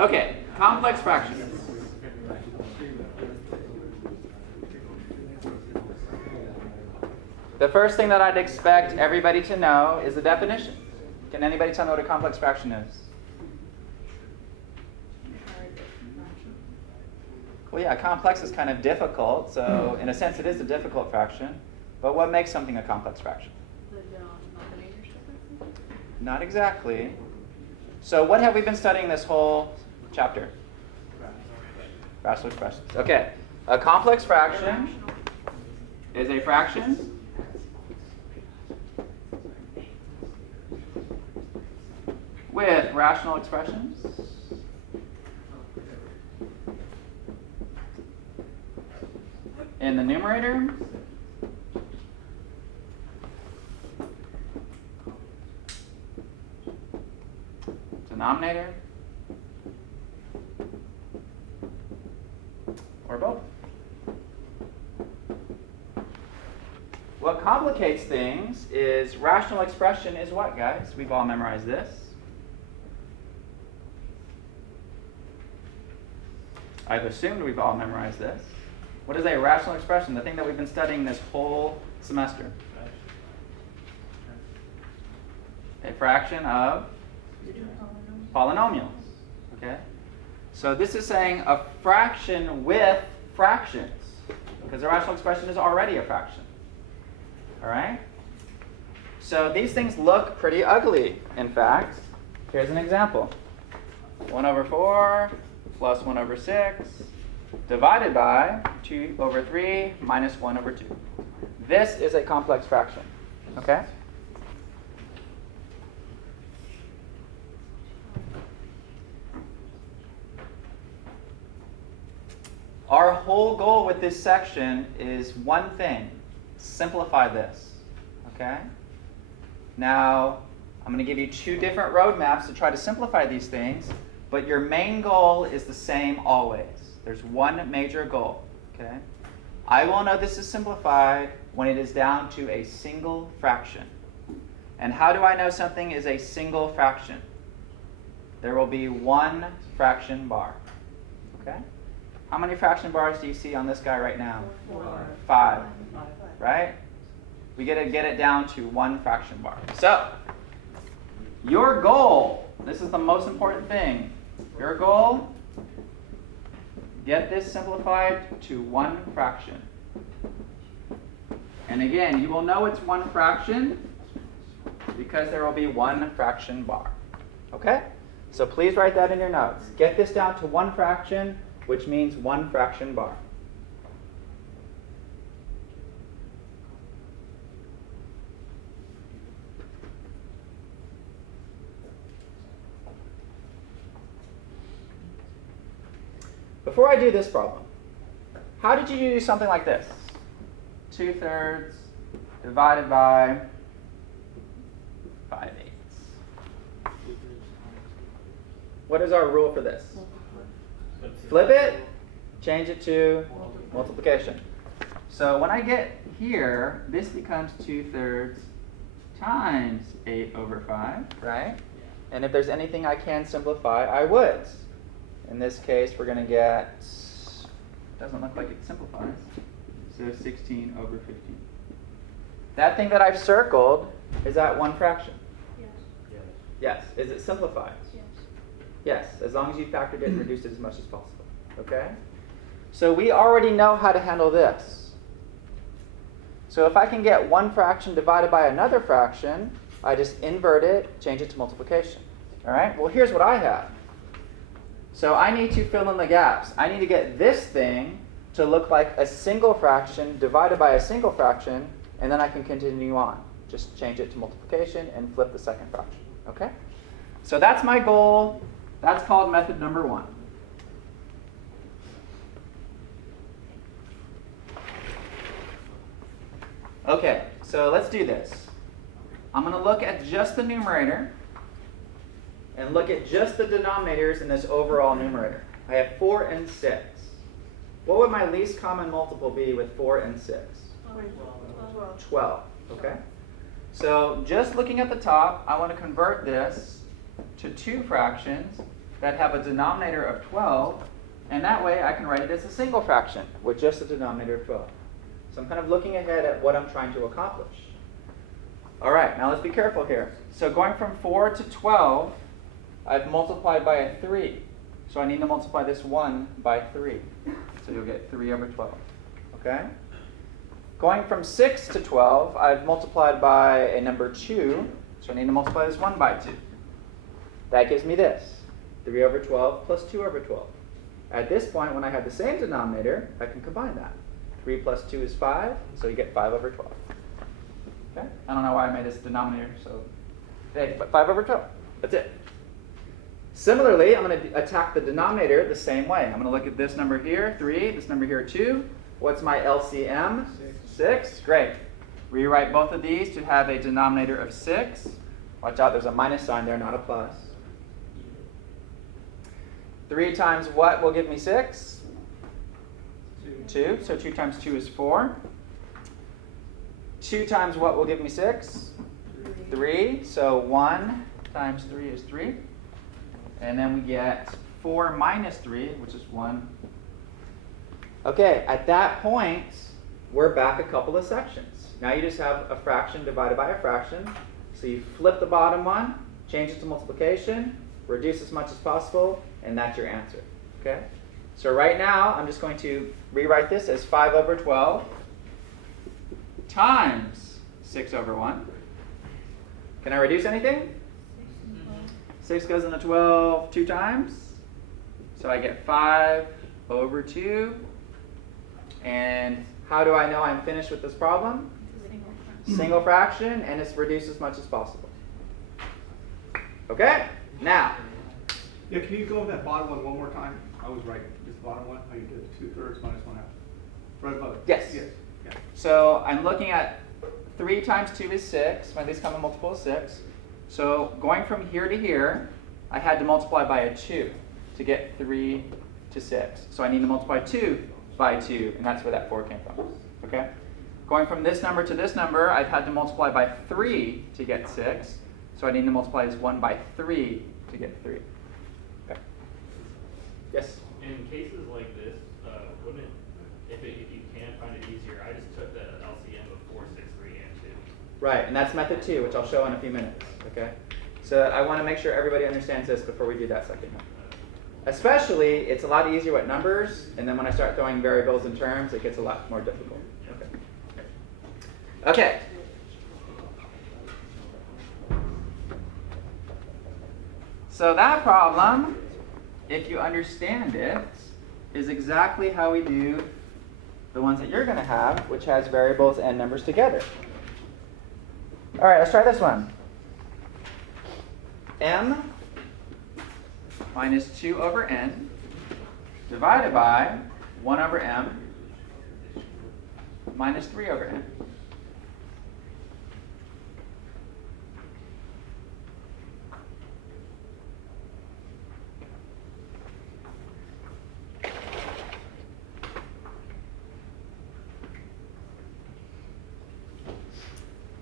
Okay, complex fractions. The first thing that I'd expect everybody to know is the definition. Can anybody tell me what a complex fraction is? Well, yeah, complex is kind of difficult, so in a sense it is a difficult fraction. But what makes something a complex fraction? The denominator difference? Not exactly. So what have we been studying this whole chapter? Rational expressions. Okay. A complex fraction is a fraction with rational expressions in the numerator denominator or both. What complicates things is rational expression is what, guys? We've all memorized this. I've assumed we've all memorized this. What is a rational expression? The thing that we've been studying this whole semester. A fraction of polynomials. Okay? So this is saying a fraction with fractions, because a rational expression is already a fraction. All right? So these things look pretty ugly, in fact. Here's an example. 1 over 4 plus 1 over 6 divided by 2 over 3 minus 1 over 2. This is a complex fraction. Okay? Our whole goal with this section is one thing. Simplify this. Okay? Now, I'm going to give you two different roadmaps to try to simplify these things, but your main goal is the same always. There's one major goal. Okay? I will know this is simplified when it is down to a single fraction. And how do I know something is a single fraction? There will be one fraction bar. Okay? How many fraction bars do you see on this guy right now? 4. 5. Right? We get to get it down to one fraction bar. So, your goal, this is the most important thing. Your goal, get this simplified to one fraction. And again, you will know it's one fraction because there will be one fraction bar. Okay? So please write that in your notes. Get this down to one fraction, which means one fraction bar. Before I do this problem, how did you do something like this? 2/3 divided by 5/8. What is our rule for this? Flip it, change it to multiplication. So when I get here, this becomes 2/3 times 8 over 5, right? And if there's anything I can simplify, I would. In this case, we're going to get, doesn't look like it simplifies, so 16 over 15. That thing that I've circled, is that one fraction? Yes. Yes. Is it simplified? Yes. Yes, as long as you factored it and reduced it as much as possible. Okay? So we already know how to handle this. So if I can get one fraction divided by another fraction, I just invert it, change it to multiplication. All right? Well, here's what I have. So I need to fill in the gaps. I need to get this thing to look like a single fraction divided by a single fraction, and then I can continue on. Just change it to multiplication and flip the second fraction. Okay? So that's my goal. That's called method number 1. Okay, so let's do this. I'm going to look at just the numerator and look at just the denominators in this overall numerator. I have 4 and 6. What would my least common multiple be with 4 and 6? 12. Okay? So just looking at the top, I want to convert this to two fractions that have a denominator of 12, and that way I can write it as a single fraction with just a denominator of 12. So I'm kind of looking ahead at what I'm trying to accomplish. All right, now let's be careful here. So going from 4 to 12, I've multiplied by a 3. So I need to multiply this 1 by 3. So you'll get 3 over 12. Okay? Going from 6 to 12, I've multiplied by a number 2. So I need to multiply this 1 by 2. That gives me this, 3 over 12 plus 2 over 12. At this point, when I have the same denominator, I can combine that. 3 plus 2 is 5, so you get 5 over 12. Okay? I don't know why I made this denominator so big, but 5 over 12. That's it. Similarly, I'm going to attack the denominator the same way. I'm going to look at this number here, 3, this number here, 2. What's my LCM? 6. Great. Rewrite both of these to have a denominator of 6. Watch out, there's a minus sign there, not a plus. 3 times what will give me 6? 2. So 2 times 2 is 4. 2 times what will give me 6? 3. So 1 times 3 is 3. And then we get 4 minus 3, which is 1. Okay, at that point, we're back a couple of sections. Now you just have a fraction divided by a fraction. So you flip the bottom one, change it to multiplication, reduce as much as possible, and that's your answer. Okay? So right now, I'm just going to rewrite this as 5 over 12 times 6 over 1. Can I reduce anything? 6 goes into 12 2 times. So I get 5 over 2. And how do I know I'm finished with this problem? Single fraction, and it's reduced as much as possible. Okay? Now. Yeah, can you go over that bottom one more time? I was right. This bottom one, how you did 2/3 minus 1/2. Right above it. Yes. Yes. Yeah. So I'm looking at 3 times 2 is 6. My least common multiple is 6. So going from here to here, I had to multiply by a 2 to get 3 to 6. So I need to multiply 2 by 2, and that's where that 4 came from. Okay? Going from this number to this number, I've had to multiply by 3 to get 6. So I need to multiply this 1 by 3 to get 3. Okay. Yes? In cases like this, wouldn't it, if you can find it easier, I just took the LCM of 4, 6, 3, and 2. Right, and that's method 2, which I'll show in a few minutes. Okay? So I want to make sure everybody understands this before we do that second one. Especially, it's a lot easier with numbers, and then when I start throwing variables and terms, it gets a lot more difficult. Okay. So that problem, if you understand it, is exactly how we do the ones that you're going to have, which has variables and numbers together. All right, let's try this one. M minus 2 over n divided by 1 over m minus 3 over n.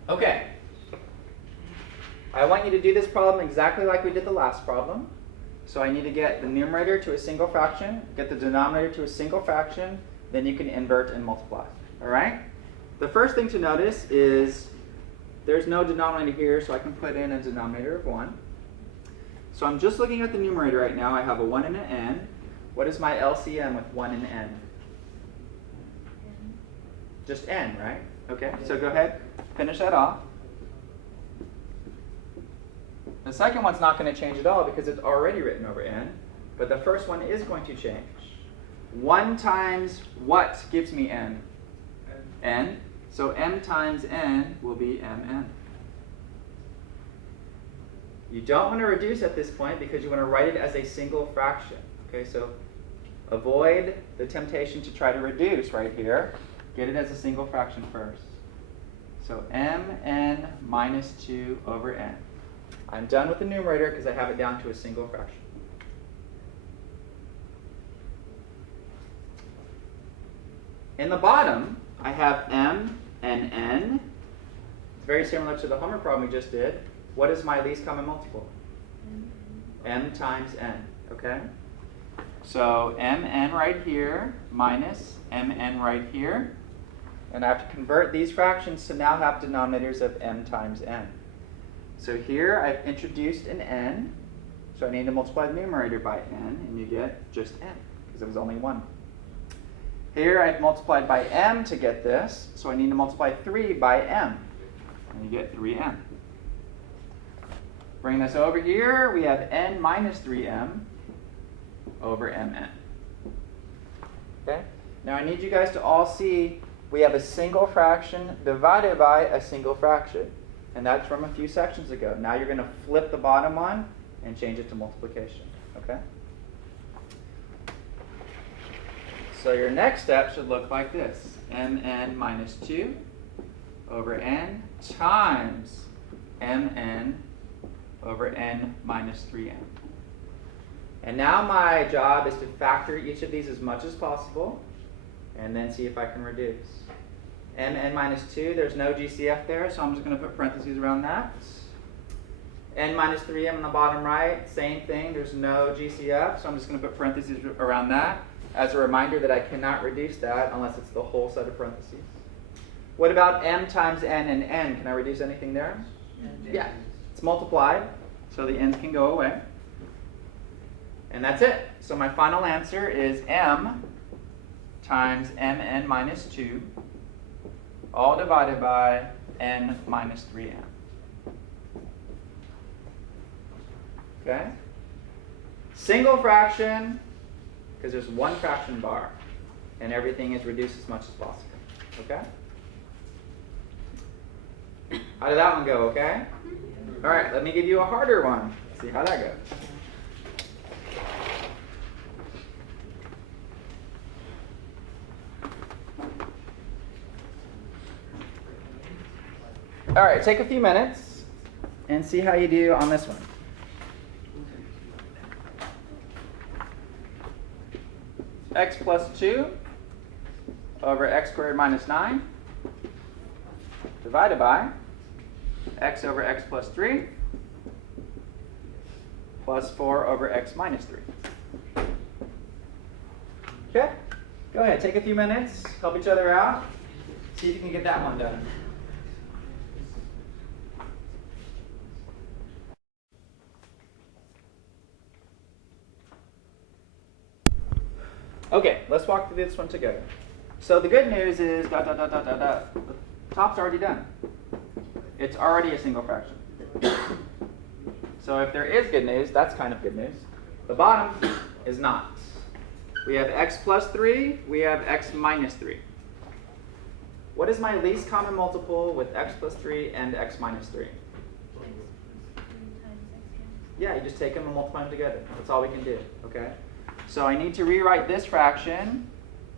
Okay. I want you to do this problem exactly like we did the last problem. So I need to get the numerator to a single fraction, get the denominator to a single fraction, then you can invert and multiply. All right? The first thing to notice is there's no denominator here, so I can put in a denominator of 1. So I'm just looking at the numerator right now. I have a 1 and an n. What is my LCM with 1 and n? Just n, right? Okay, so go ahead, finish that off. The second one's not going to change at all because it's already written over n, but the first one is going to change. 1 times what gives me n? N. So m times n will be mn. You don't want to reduce at this point because you want to write it as a single fraction. Okay, so avoid the temptation to try to reduce right here. Get it as a single fraction first. So mn minus 2 over n. I'm done with the numerator because I have it down to a single fraction. In the bottom, I have m and n. It's very similar to the homework problem we just did. What is my least common multiple? M times n. Okay? So mn right here minus mn right here. And I have to convert these fractions to now have denominators of m times n. So here I've introduced an n. So I need to multiply the numerator by n, and you get just n, because it was only 1. Here I've multiplied by m to get this, so I need to multiply 3 by m, and you get 3m. Bring this over here, we have n minus 3m over mn. Okay? Now I need you guys to all see we have a single fraction divided by a single fraction. And that's from a few sections ago. Now you're going to flip the bottom one and change it to multiplication. Okay? So your next step should look like this. mn minus 2 over n times mn over n minus 3n. And now my job is to factor each of these as much as possible and then see if I can reduce. mn minus 2, there's no GCF there, so I'm just going to put parentheses around that. n minus 3m on the bottom right, same thing, there's no GCF, so I'm just going to put parentheses around that as a reminder that I cannot reduce that unless it's the whole set of parentheses. What about m times n and n? Can I reduce anything there? Yeah, it's multiplied, so the n's can go away. And that's it. So my final answer is m times mn minus 2, all divided by n minus 3m. Okay? Single fraction, because there's one fraction bar, and everything is reduced as much as possible. Okay? How did that one go, okay? All right, let me give you a harder one. See how that goes. All right, take a few minutes and see how you do on this one. X plus 2 over x squared minus 9 divided by x over x plus 3 plus 4 over x minus 3. Okay, go ahead, take a few minutes, help each other out, see if you can get that one done. Okay, let's walk through this one together. So the good news is the top's already done. It's already a single fraction. So if there is good news, that's kind of good news. The bottom is not. We have x plus 3, we have x minus 3. What is my least common multiple with x plus 3 and x minus 3? Yeah, you just take them and multiply them together. That's all we can do, okay? So I need to rewrite this fraction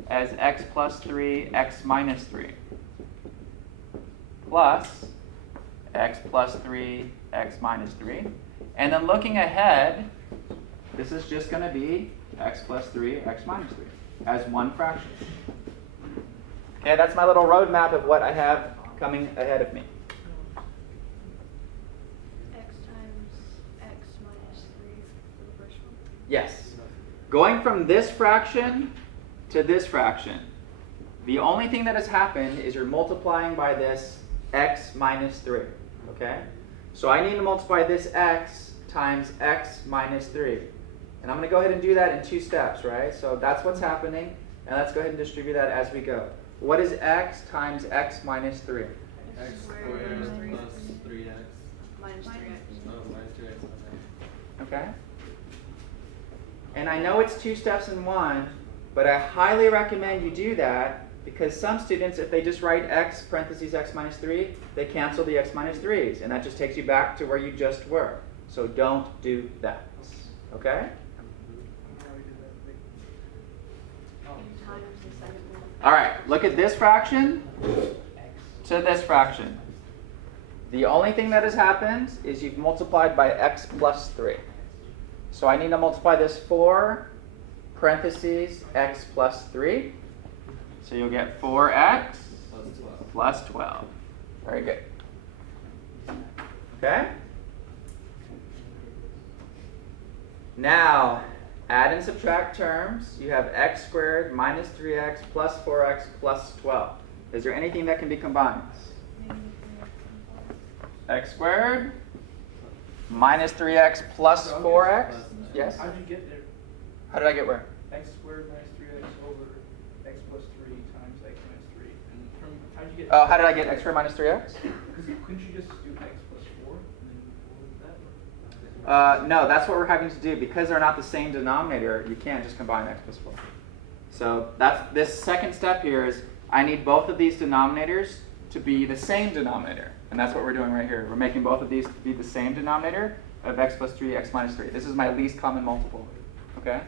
as x plus 3, x minus 3, plus x plus 3, x minus 3. And then looking ahead, this is just going to be x plus 3, x minus 3 as one fraction. Okay, that's my little roadmap of what I have coming ahead of me. X times x minus 3 for the first one. Yes. Going from this fraction to this fraction, the only thing that has happened is you're multiplying by this x minus 3, okay? So I need to multiply this x times x minus 3. And I'm going to go ahead and do that in 2 steps, right? So that's what's happening, and let's go ahead and distribute that as we go. What is x times x minus 3? X squared plus 3x. Minus 3x. Oh, minus 2x. Okay? And I know it's 2 steps in one, but I highly recommend you do that because some students, if they just write x parentheses x minus 3, they cancel the x minus 3's, and that just takes you back to where you just were. So don't do that. Okay? Times the second one. All right, look at this fraction to this fraction. The only thing that has happened is you've multiplied by x plus 3. So I need to multiply this 4 parentheses x plus 3. So you'll get 4x plus 12. Very good. Okay? Now, add and subtract terms. You have x squared minus 3x plus 4x plus 12. Is there anything that can be combined? X squared minus 3x plus So I'm 4x. Yes? How'd you get there? How did I get where? X squared minus 3x over x plus 3 times x minus 3. And from, how'd you get Oh, how did I get x squared minus 3x? Because couldn't you just do x plus 4? And then what would that work? No, that's what we're having to do. Because they're not the same denominator, you can't just combine x plus 4. So that's this second step here is I need both of these denominators to be the same denominator. And that's what we're doing right here. We're making both of these to be the same denominator of x plus 3, x minus 3. This is my least common multiple. Okay?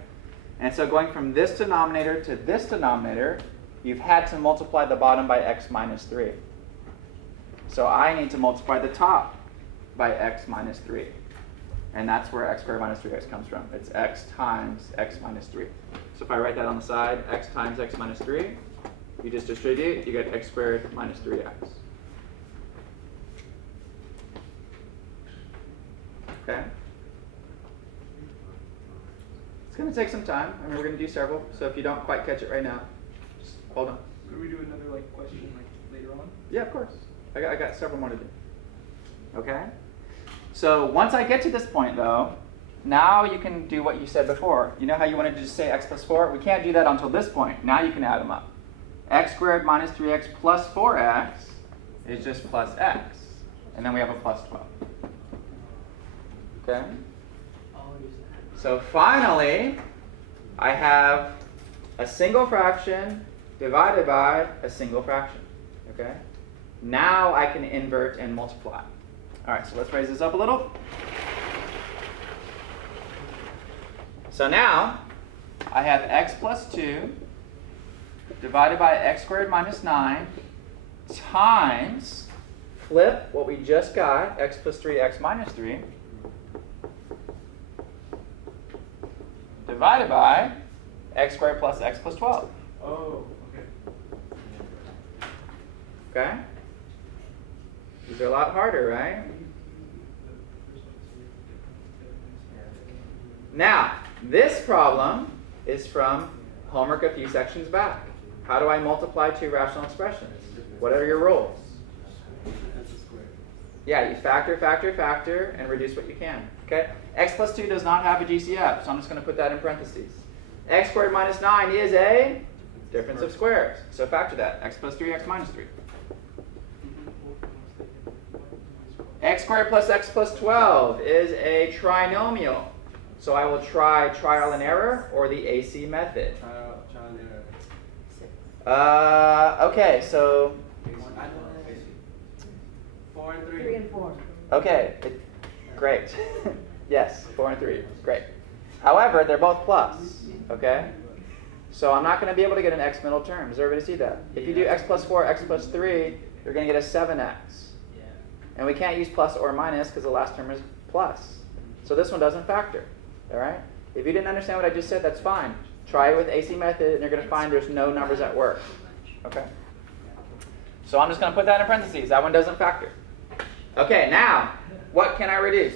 And so going from this denominator to this denominator, you've had to multiply the bottom by x minus 3. So I need to multiply the top by x minus 3. And that's where x squared minus 3x comes from. It's x times x minus 3. So if I write that on the side, x times x minus 3, you just distribute, you get x squared minus 3x. Okay? It's going to take some time. I mean, we're going to do several. So if you don't quite catch it right now, just hold on. Could we do another like question like later on? Yeah, of course. I got several more to do. Okay? So once I get to this point, though, now you can do what you said before. You know how you wanted to just say x plus 4? We can't do that until this point. Now you can add them up. X squared minus 3x plus 4x is just plus x. And then we have a plus 12. Okay? So finally, I have a single fraction divided by a single fraction. Okay? Now I can invert and multiply. All right, so let's raise this up a little. So now I have x plus 2 divided by x squared minus 9 times, flip what we just got, x plus 3, x minus 3, divided by x squared plus x plus 12. Oh, okay. Okay? These are a lot harder, right? Now, this problem is from homework a few sections back. How do I multiply two rational expressions? What are your rules? Yeah, you factor, factor, factor, and reduce what you can. Okay? X plus 2 does not have a GCF, so I'm just going to put that in parentheses. X squared minus 9 is a difference of squares. So factor that. X plus 3, x minus 3. X squared plus x plus 12 is a trinomial. So I will try trial and error or the AC method. Trial and error. Okay, so 4 and 3. 3 and 4. okay, great. Yes, 4 and 3, great. However, they're both plus, okay? So I'm not going to be able to get an x middle term. Does everybody see that? If you do x plus 4, x plus 3, you're going to get a 7x. And we can't use plus or minus because the last term is plus. So this one doesn't factor, all right? If you didn't understand what I just said, that's fine. Try it with AC method, and you're going to find there's no numbers at work, okay? So I'm just going to put that in parentheses. That one doesn't factor. Okay, now, what can I reduce?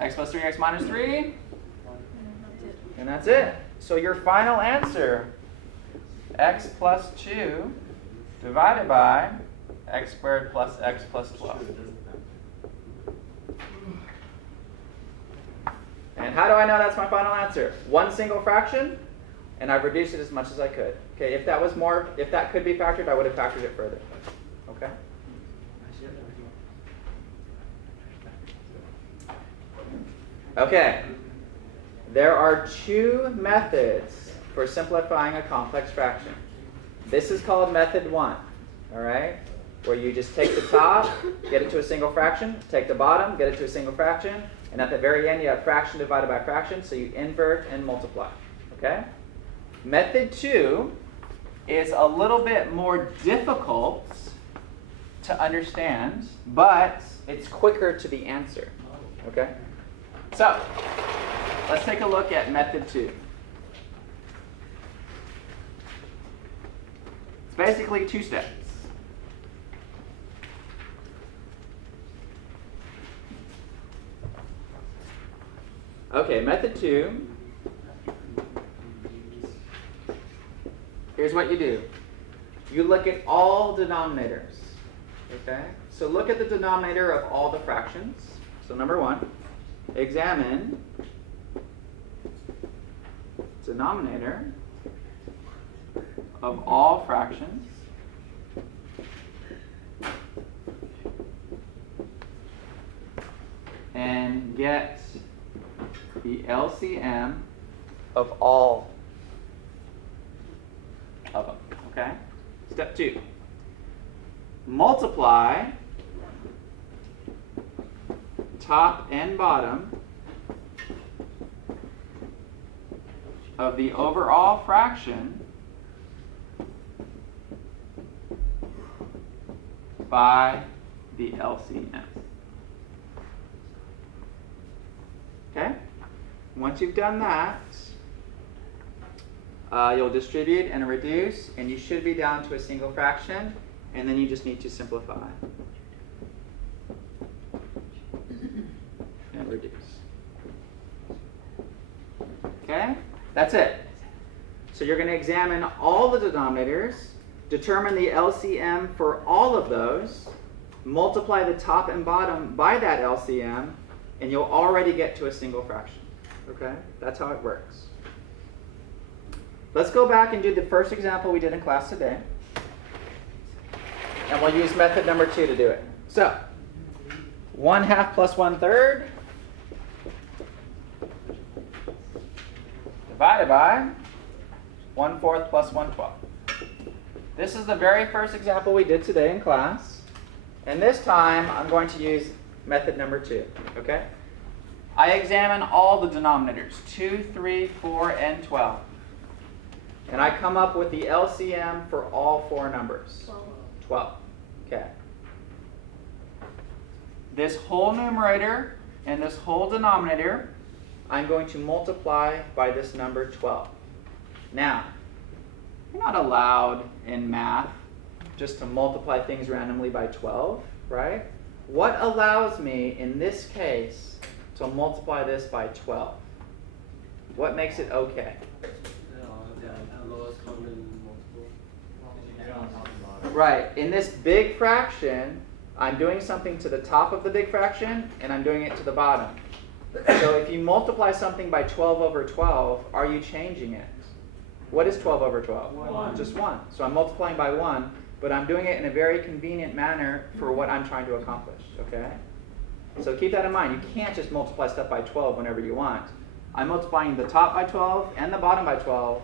X plus 3, x minus 3. And that's it. So your final answer, x plus 2 divided by x squared plus x plus 12. And how do I know that's my final answer? One single fraction, and I've reduced it as much as I could. Okay, if that was more, if that could be factored, I would have factored it further. Okay? Okay. There are two methods for simplifying a complex fraction. This is called method 1, all right? Where you just take the top, get it to a single fraction, take the bottom, get it to a single fraction, and at the very end you have fraction divided by fraction, so you invert and multiply, okay? Method 2 is a little bit more difficult to understand, but it's quicker to the answer, okay? So, let's take a look at method 2. It's basically 2 steps. Okay, method 2. Here's what you do. You look at all denominators. Okay? So look at the denominator of all the fractions. So number 1, examine denominator of all fractions and get the LCM of all of them. Okay? Step 2. Multiply top and bottom of the overall fraction by the LCM. Okay? Once you've done that, you'll distribute and reduce, and you should be down to a single fraction, and then you just need to simplify and reduce. Okay? That's it. So you're going to examine all the denominators, determine the LCM for all of those, multiply the top and bottom by that LCM, and you'll already get to a single fraction. Okay? That's how it works. Let's go back and do the first example we did in class today. And we'll use method number 2 to do it. So, 1/2 plus 1/3 divided by 1/4 plus 1/12. This is the very first example we did today in class. And this time, I'm going to use method number 2. Okay? I examine all the denominators, 2, 3, 4, and 12. And I come up with the LCM for all 4 numbers. 12. Okay. This whole numerator and this whole denominator, I'm going to multiply by this number 12. Now, you're not allowed in math just to multiply things randomly by 12, right? What allows me, in this case, to multiply this by 12? What makes it okay? The lowest common multiple. Right. In this big fraction, I'm doing something to the top of the big fraction, and I'm doing it to the bottom. So if you multiply something by 12 over 12, are you changing it? What is 12 over 12? 1. Just 1. So I'm multiplying by 1, but I'm doing it in a very convenient manner for what I'm trying to accomplish. Okay? So keep that in mind. You can't just multiply stuff by 12 whenever you want. I'm multiplying the top by 12 and the bottom by 12,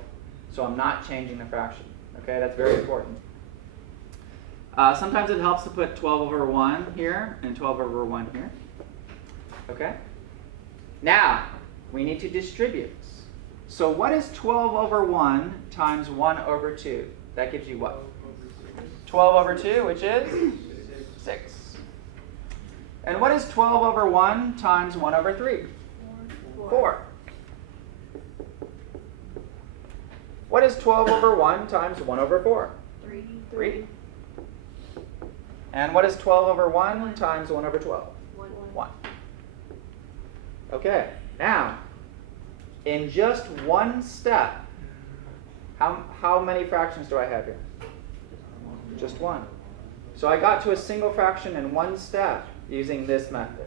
so I'm not changing the fraction. Okay? That's very important. Sometimes it helps to put 12 over 1 here and 12 over 1 here. Okay? Now, we need to distribute. So what is 12 over 1 times 1 over 2? That gives you what? 12 over 2, which is 6. And what is 12 over 1 times 1 over 3? 4. What is 12 over 1 times 1 over 4? 3. And what is 12 over 1 times 1 over 12? 1. Okay, now, in just one step, how many fractions do I have here? Just one. So I got to a single fraction in one step using this method.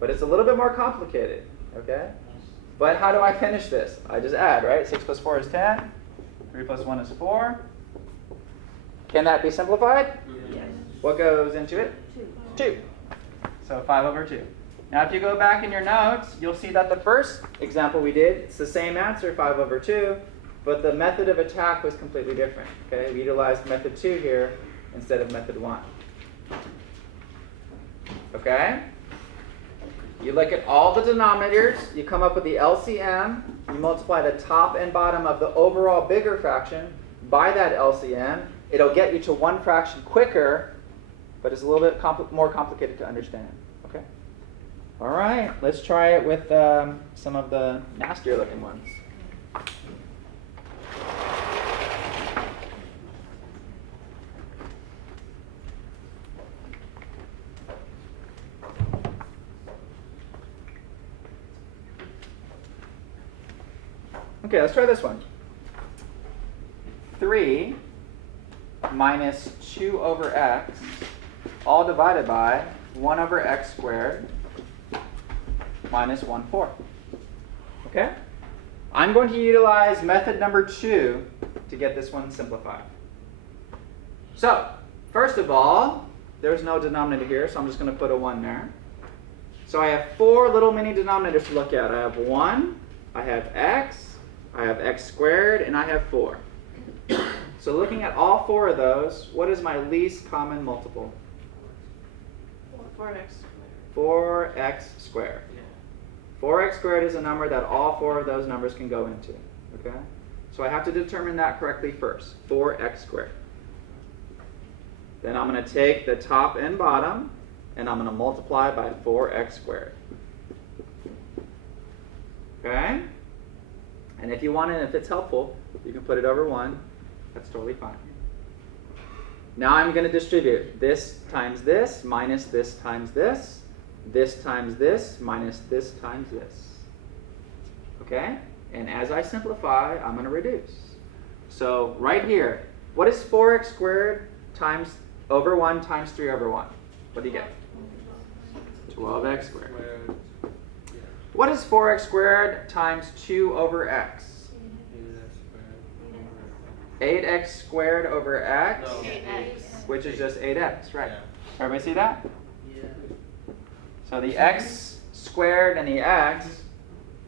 But it's a little bit more complicated, okay? But how do I finish this? I just add, right? 6 plus 4 is 10. 3 plus 1 is 4. Can that be simplified? Yes. What goes into it? 2. So 5 over 2. Now if you go back in your notes, you'll see that the first example we did, it's the same answer, 5 over 2, but the method of attack was completely different. Okay? We utilized method 2 here instead of method 1. Okay? You look at all the denominators, you come up with the LCM, you multiply the top and bottom of the overall bigger fraction by that LCM. It'll get you to one fraction quicker, but it's a little bit more complicated to understand. Okay? All right, let's try it with some of the nastier looking ones. Okay, let's try this one. 3 minus 2 over x, all divided by 1 over x squared minus 1/4. Okay? I'm going to utilize method number 2 to get this one simplified. So, first of all, there's no denominator here, so I'm just going to put a 1 there. So I have 4 little mini denominators to look at. I have 1, I have x squared, and I have 4. So looking at all 4 of those, what is my least common multiple? 4x 4x squared. Yeah. 4x squared is a number that all 4 of those numbers can go into. Okay? So I have to determine that correctly first. 4x squared. Then I'm going to take the top and bottom, and I'm going to multiply by 4x squared. Okay? And if you want it, if it's helpful, you can put it over 1. That's totally fine. Now I'm going to distribute this times this, minus this times this times this, minus this times this. Okay? And as I simplify, I'm going to reduce. So right here, what is 4x squared times over 1 times 3 over 1? What do you get? 12x squared. What is 4x squared times 2 over x? 8x squared over x, No. 8x. which is just 8x, right? Yeah. Everybody see that? Yeah. So the x squared and the x,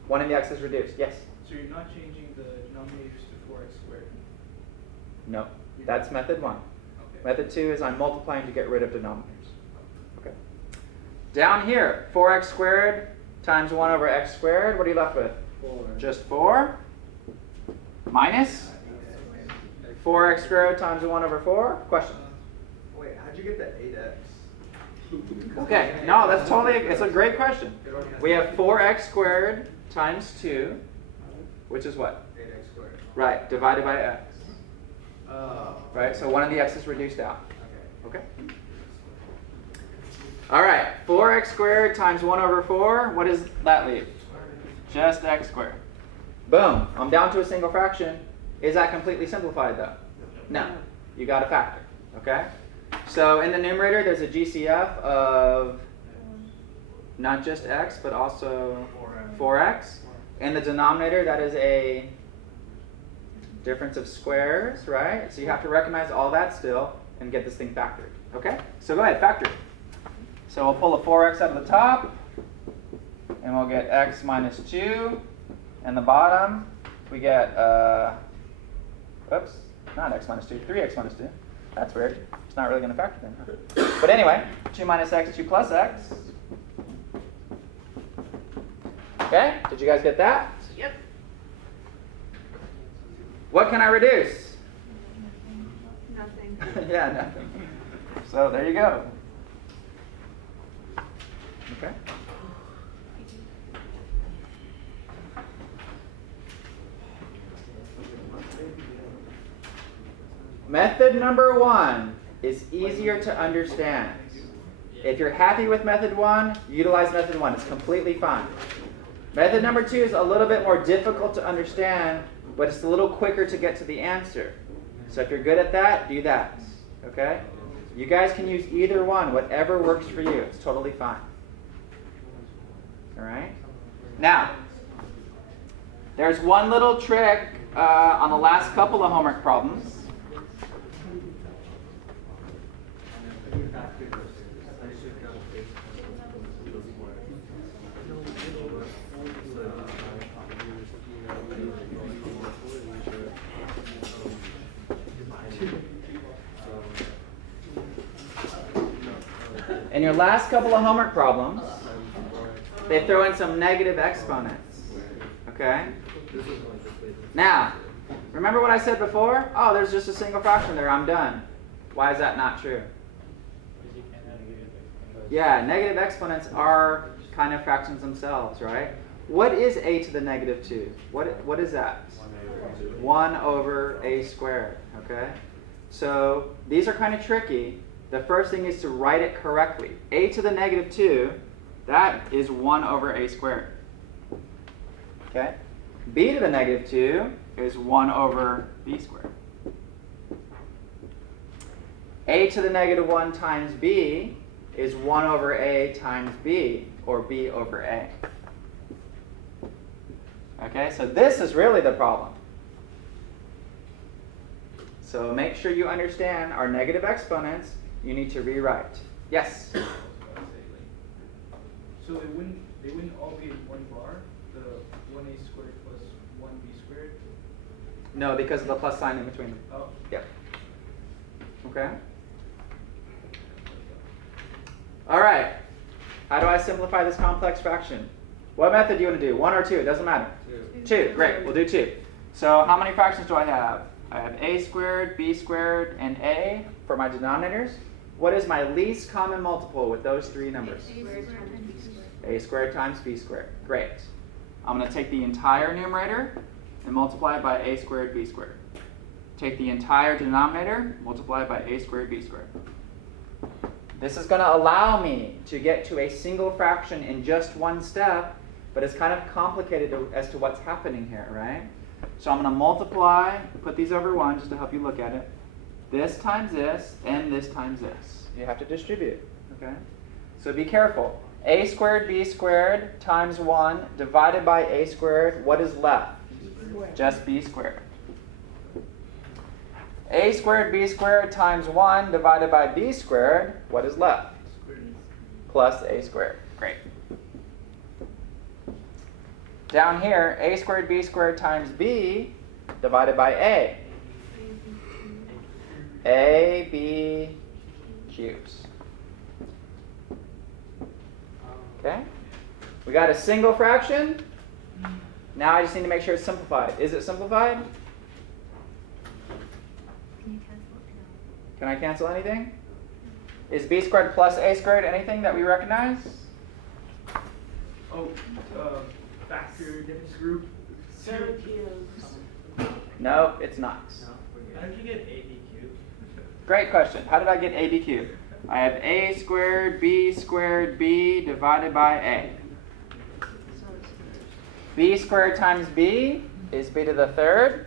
one of the x is reduced. Yes? So you're not changing the denominators to 4x squared? No. That's method 1. Okay. Method 2 is I'm multiplying to get rid of denominators. Okay. Down here, 4x squared times 1 over x squared, what are you left with? 4. Just 4 minus 4x squared times 1 over 4? Question? Wait, how'd you get that 8x? Okay, no, that's totally, it's a great question. We have 4x squared times 2, which is what? 8x squared. Right, divided by x. Oh. Right, so one of the x's reduced out. Okay. Okay? All right, 4x squared times 1 over 4, what does that leave? Just x squared. Boom, I'm down to a single fraction. Is that completely simplified though? No, you got a factor, okay? So in the numerator, there's a GCF of not just x, but also 4x. In the denominator, that is a difference of squares, right? So you have to recognize all that still and get this thing factored, okay? So go ahead, factor. So we'll pull a 4x out of the top, and we'll get x minus 2. And the bottom, we get, oops, not x minus 2, 3x minus 2. That's weird. It's not really going to factor then. Huh? But anyway, 2 minus x, 2 plus x. Okay, did you guys get that? Yep. What can I reduce? Nothing. Yeah, nothing. So there you go. Okay. Method number 1 is easier to understand. If you're happy with method 1, utilize method 1. It's completely fine. Method number 2 is a little bit more difficult to understand, but it's a little quicker to get to the answer. So if you're good at that, do that. Okay? You guys can use either one, whatever works for you. It's totally fine. All right? Now, there's one little trick on the last couple of homework problems. In your last couple of homework problems, they throw in some negative exponents. Okay? Now, remember what I said before? Oh, there's just a single fraction there. I'm done. Why is that not true? Yeah, negative exponents are kind of fractions themselves, right? What is a to the negative 2? What is that? 1 over a squared, okay? So these are kind of tricky. The first thing is to write it correctly. A to the negative 2, that is 1 over a squared. Okay? b to the negative 2 is 1 over b squared. A to the negative 1 times b is 1 over a times b, or b over a. Okay, so this is really the problem. So make sure you understand our negative exponents. You need to rewrite. Yes? So they wouldn't all be in one bar, the 1a squared plus 1b squared? No, because of the plus sign in between them. Oh. Yep. Okay? All right. How do I simplify this complex fraction? What method do you want to do? 1 or 2? It doesn't matter. 2. Great. We'll do 2. So how many fractions do I have? I have a squared, b squared, and a for my denominators. What is my least common multiple with those three numbers? A squared times b squared. Great. I'm going to take the entire numerator and multiply it by a squared b squared. Take the entire denominator, multiply it by a squared b squared. This is going to allow me to get to a single fraction in just one step, but it's kind of complicated as to what's happening here, right? So I'm going to multiply, put these over 1 just to help you look at it. This times this, and this times this. You have to distribute, okay? So be careful. A squared b squared times 1 divided by a squared, what is left? Just b squared. A squared b squared times 1 divided by b squared, what is left? Plus a squared. Great. Down here, a squared b squared times b divided by a. A, b cubes. Okay? We got a single fraction. Now I just need to make sure it's simplified. Is it simplified? Can I cancel anything? Is b squared plus a squared anything that we recognize? Oh, factor difference group. No, it's not. How did you get AB cubed? Great question. How did I get ab cubed? I have a squared b divided by a. B squared times b is b to the third.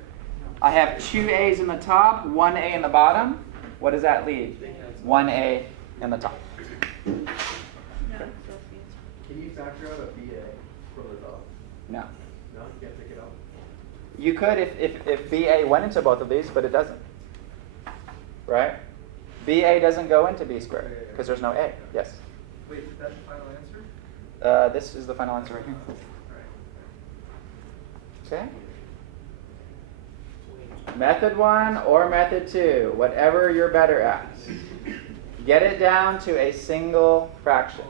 I have 2 a's in the top, 1 a in the bottom. What does that leave? 1 a in the top. Can you factor out a BA from the top? No. No, you can't take it out. You could if BA went into both of these, but it doesn't. Right? BA doesn't go into B squared because there's no A. Yes? Wait, is that the final answer? This is the final answer right here. Okay? Method 1 or method 2, whatever you're better at. Get it down to a single fraction.